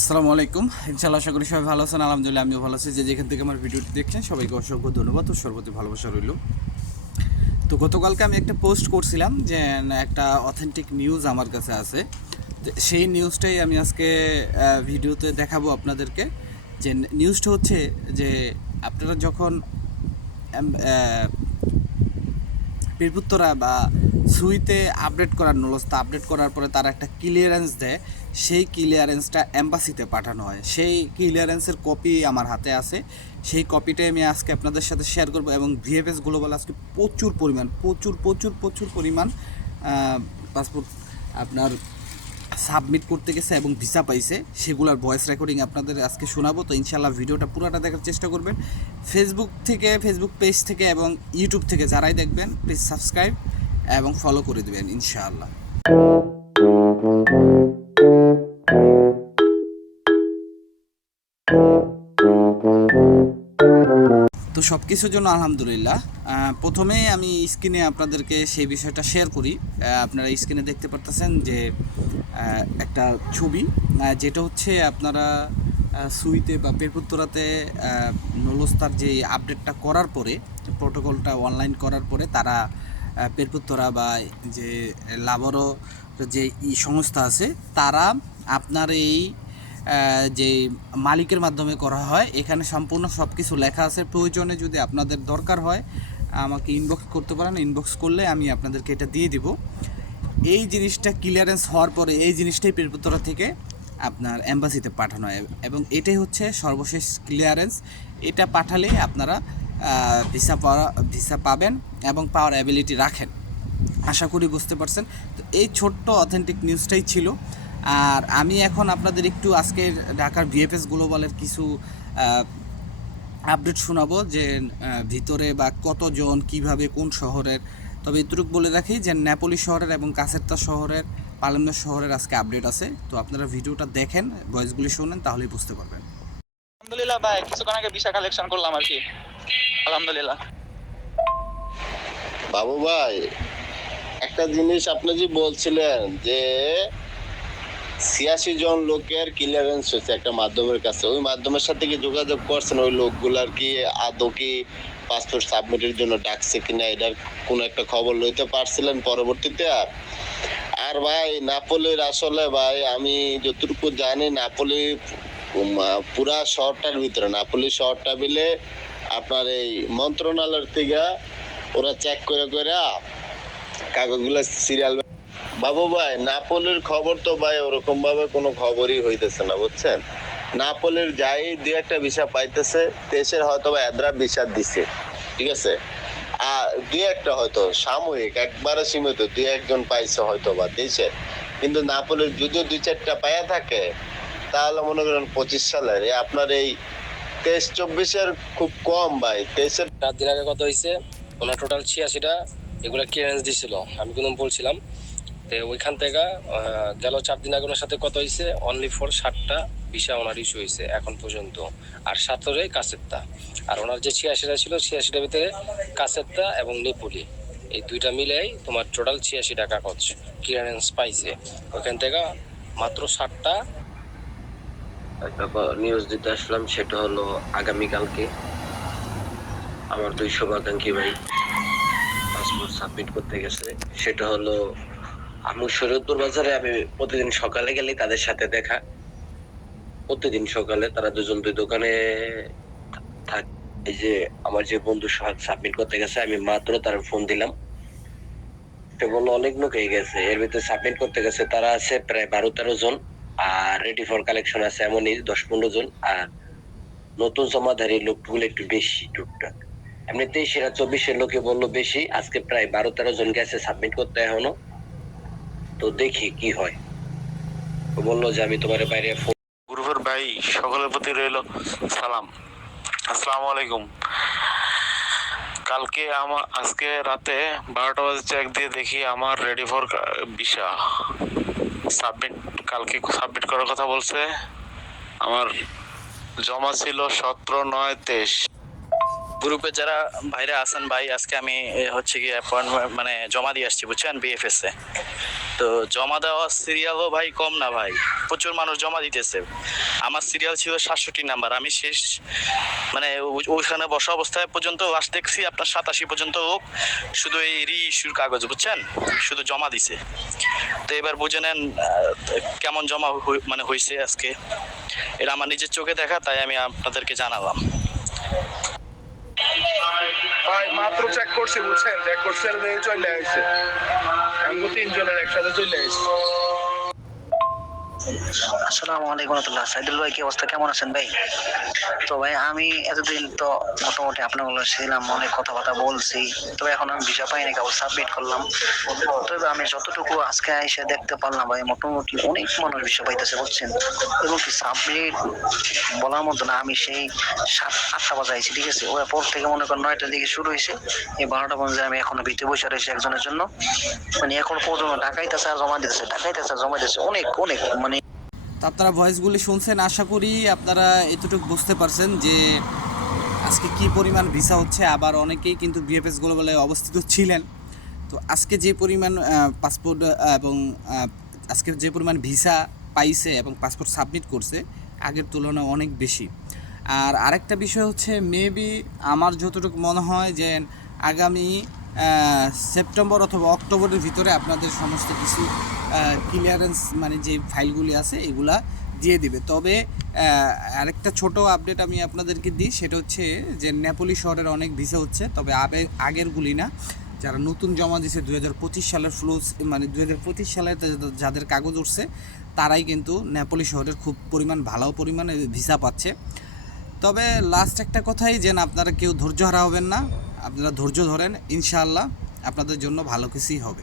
আসসালামু আলাইকুম। ইনশাআল্লাহ আশা করি সবাই ভালো আছেন। আলহামদুলিল্লাহ আমিও ভালো আছি। যে যেখান থেকে আমার ভিডিওটি দেখছেন সবাইকে অসংখ্য ধন্যবাদ ও সর্বতি ভালোবাসা রইল। তো গতকালকে আমি একটা পোস্ট করছিলাম যে একটা অথেন্টিক নিউজ আমার কাছে আছে। তো সেই নিউজটাই আমি আজকে ভিডিওতে দেখাবো আপনাদেরকে। যে নিউজটা হচ্ছে যে আপনারা যখন বীরপুত্তরা বা সুইতে আপডেট করার নলস্তা আপডেট করার পরে তারা একটা ক্লিয়ারেন্স দেয়, সেই ক্লিয়ারেন্সটা এম্বাসিতে পাঠানো হয়। সেই ক্লিয়ারেন্সের কপি আমার হাতে আছে। সেই কপিটাই আমি আজকে আপনাদের সাথে শেয়ার করব। এবং ভিএফএস গ্লোবাল আজকে প্রচুর পরিমাণ পাসপোর্ট আপনার সাবমিট করতে গেছে এবং ভিসা পাইছে, সেগুলোর ভয়েস রেকর্ডিং আপনাদের আজকে শোনাবো। তো ইনশাআল্লাহ ভিডিওটা পুরোটা দেখার চেষ্টা করবেন। ফেসবুক পেজ থেকে এবং ইউটিউব থেকে যারাই দেখবেন প্লিজ সাবস্ক্রাইব এবং ফলো করে দেবেন ইনশাআল্লাহ। তো সব কিছুর জন্য আলহামদুলিল্লাহ। প্রথমেই আমি স্ক্রিনে আপনাদেরকে সেই বিষয়টা শেয়ার করি। আপনারা স্ক্রিনে দেখতে পারতেছেন যে একটা ছবি, যেটা হচ্ছে আপনারা সুইতে বা পেরপুত্তরাতে নলস্তার যে আপডেটটা করার পরে, প্রোটোকলটা অনলাইন করার পরে তারা পেরপুত্তরা বা যে লাবরো যে সংস্থা আছে তারা আপনার এই যে মালিকের মাধ্যমে করা হয়। এখানে সম্পূর্ণ সব কিছু লেখা আছে। প্রয়োজনে যদি আপনাদের দরকার হয় আমাকে ইনবক্স করতে পারেন। ইনবক্স করলে আমি আপনাদেরকে এটা দিয়ে দিব। এই জিনিসটা ক্লিয়ারেন্স হওয়ার পরে এই জিনিসটাই পেরপুত্তরা থেকে আপনার এম্বাসিতে পাঠানো হয় এবং এটাই হচ্ছে সর্বশেষ ক্লিয়ারেন্স। এটা পাঠালে আপনারা ভিসা পাবেন এবং পাওয়ার অ্যাবিলিটি রাখেন। আশা করি বুঝতে পারছেন। তো এই ছোট্ট অথেন্টিক নিউজটাই ছিল। আর আমি এখন আপনাদের একটু আজকের ঢাকার ভিএফএস গ্লোবালের কিছু আপডেট শোনাবো যে ভিতরে বা কতজন কিভাবে কোন শহরের। তবে এটুকু বলে রাখি যে নেপোলি শহরের এবং কাসেরতা শহরের, পালেমনা শহরের আজকে আপডেট আছে। তো আপনারা ভিডিওটা দেখেন, ভয়েসগুলি শোনেন, তাহলেই বুঝতে পারবেন। আলহামদুলিল্লাহ ভাই, কিছুক্ষণ আগে ভিসা কালেকশন করলাম আর কি। আলহামদুলিল্লাহ। বাবু ভাই, একটা জিনিস আপনি যে বলছিলেন যে 86 জন লোকের ক্লিয়ারেন্স হয়েছে একটা মাধ্যমের কাছে, ওই মাধ্যমের সাথে কি যোগাযোগ করছেন? ওই লোকগুলার কি আদৌ কি পাসপোর্ট সাবমিটের জন্য ডাকছে কিনা, এটার কোন একটা খবর লইতে পারছিলেন পরবর্তীতে? আর ভাই নাপোলির আসলে ভাই আমি যতটুকু জানি নাপোলি পুরা শহরটার ভিতরে, নাপোলি শহরটা মিলে আপনার এই মন্ত্রণালয়ের থেকে ওরা চেক করে কাগজগুলো সিরিয়াল। বাবু ভাই, নাপোলির খবর তো ভাই ওরকম ভাবে কোনো খবরই হইতেছে না, বুঝছেন? নাপোলির যাই দুই একটা ভিসা পাইতেছে, দেশের হয়তো বা এদরা ভিসা দিছে, ঠিক আছে, আর দুই একটা হয়তো সাময়িক একবারে সীমিত দুই একজন পাইছে হয়তো বা দেশে। কিন্তু নাপোলির যদিও দুই চারটা পাইয়া থাকে, তাহলে মনে করেন 25 সালের আপনার এই 23-24-এর খুব কম ভাই। 23-এর 4 দিন আগে কত হয়েছে ওনার টোটাল 86টা এগুলা ক্লিয়ারেন্স দিছিল, আমি কিন্তু বলছিলাম। তো ওইখান থেকে গেল 4 দিন আগে ওনার সাথে কত হয়েছে, অনলি ফর 60টা ভিসা ওনার ইস্যু হয়েছে এখন পর্যন্ত। আর 17 কাসেত্তা। আর ওনার যে 86টা ছিল 86টার ভিতরে কাসেত্তা এবং নেপোলি এই দুইটা মিলেই তোমার টোটাল 86টা কাগজ ক্লিয়ারেন্স পাইছে। ওইখান থেকে মাত্র 60টা একটা নিউজ দিতে আসলাম। সেটা হলো আগামীকালকে আমার 2 শুভাকাঙ্ক্ষী ভাই পাসপোর্ট সাবমিট করতে গেছে। সেটা হলো আমি শরীয়তপুর বাজারে, আমি প্রতিদিন সকালে গেলে তাদের সাথে দেখা, প্রতিদিন সকালে তারা দুজন দুই দোকানে থাকে। এই যে আমার যে বন্ধু সাবমিট করতে গেছে, আমি মাত্র তার ফোন দিলাম, সে বললো অনেক লোক হয়ে গেছে। এর ভিতরে সাবমিট করতে গেছে তারা আছে প্রায় 12-13 জন, আর রেডি ফর কালেকশন আছে এমনই 10-15 জন, আর নতুন জমাধারী লোকগুলো একটু বেশি টুকটাক। এমনিতেই সেরা 24-এর লোকে বললো বেশি, আজকে প্রায় 12-13 জন গেছে সাবমিট করতে এখনো। তো দেখি কি হয়। বললো যে আমি তোমার বাইরে গ্রুপের ভাই সকলের প্রতি রইল সালাম, আসসালামু আলাইকুম। কালকে আজকে রাতে 12টা বাজে চেক দিয়ে দেখি আমার রেডি ফর ভিসা সাবমিট, কালকে সাবমিট করার কথা বলছে। আমার জমা ছিল 17/9/23। গ্রুপে যারা ভাইরা আছেন ভাই, আজকে আমি হচ্ছে কি অ্যাপয়েন্টমেন্ট মানে জমা দিয়ে আসছি বুঝছেন বিএফএস এ। তো জমা দেওয়া সিরিয়ালও ভাই কম না ভাই, প্রচুর মানুষ জমা দিতেছে। আমার সিরিয়াল ছিল 67 নাম্বার, আমি শেষ মানে ওইখানে বসা অবস্থায় পর্যন্ত লাস্ট দেখছি আপনার 87 পর্যন্ত লোক শুধু এই রি ইস্যুর কাগজ বুঝছেন শুধু জমা দিছে। তো এবার বুঝে নেন কেমন জমা মানে হয়েছে আজকে, এটা আমার নিজের চোখে দেখা, তাই আমি আপনাদেরকে জানালাম। ভাই মাত্র চেক করছি বুঝছেন, চেক করছি চলে আসছে, আমি 3 জনের একসাথে চলে আসছি। আসসালামু আলাইকুম রহমতুল্লাহ। সাইদুল ভাই কি অবস্থা, কেমন আছেন ভাই? তো ভাই আমি এতদিন তো মোটামুটি আপনাগুলো ছিলাম, অনেক কথাবার্তা বলছি, তবে এখন আমি ভিসা পাইনি, কেবল সাবমিট করলাম। তবে আমি যতটুকু আজকে এসে দেখতে পারলাম ভাই, মোটামুটি অনেক মানুষ ভিসা পাইতেছে বুঝছেন, এবং কি সাবমিট বলার মতো না। আমি সেই 7-8টা বাজে আইছি, ঠিক আছে, ওর পর থেকে মনে করেন 9টার দিকে শুরু হয়েছে, এই 12টা পর্যন্ত আমি এখনো ভিতরে বসে রয়েছি একজনের জন্য, মানে এখন পর্যন্ত ডাকাইতেছে আর জমা দিতেছে, ডাকাইতেছে আর জমা দিতেছে, অনেক অনেক মানে। তো আপনারা ভয়েসগুলি শুনছেন, আশা করি আপনারা এতটুকু বুঝতে পারছেন যে আজকে কি পরিমাণ ভিসা হচ্ছে। আবার অনেকেই কিন্তু বিএফএস গ্লোবালে অবস্থিত ছিলেন। তো আজকে যে পরিমাণ পাসপোর্ট এবং আজকে যে পরিমাণ ভিসা পাইছে এবং পাসপোর্ট সাবমিট করছে আগের তুলনায় অনেক বেশি। আর আরেকটা বিষয় হচ্ছে, মেবি আমার যতটুকু মনে হয় যে আগামী সেপ্টেম্বর অথবা অক্টোবরের ভিতরে আপনাদের সমস্ত কিছু ক্লিয়ারেন্স মানে যে ফাইলগুলি আছে এগুলা দিয়ে দিবে। তবে আরেকটা ছোট আপডেট আমি আপনাদেরকে দিই, সেটা হচ্ছে যে নেপোলি শহরের অনেক ভিসা হচ্ছে, তবে আগেরগুলি না। যারা নতুন জমা দিয়েছে 2025 সালের মানে 2025 সালে যাদের কাগজ উঠছে তারাই কিন্তু নেপোলি শহরের খুব ভালো পরিমাণে ভিসা পাচ্ছে। তবে লাস্ট একটা কথাই, যেন আপনারা কেউ ধৈর্য হারা হবেন না, আপনারা ধৈর্য ধরেন, ইনশাআল্লাহ আপনাদের জন্য ভালো কিছুই হবে।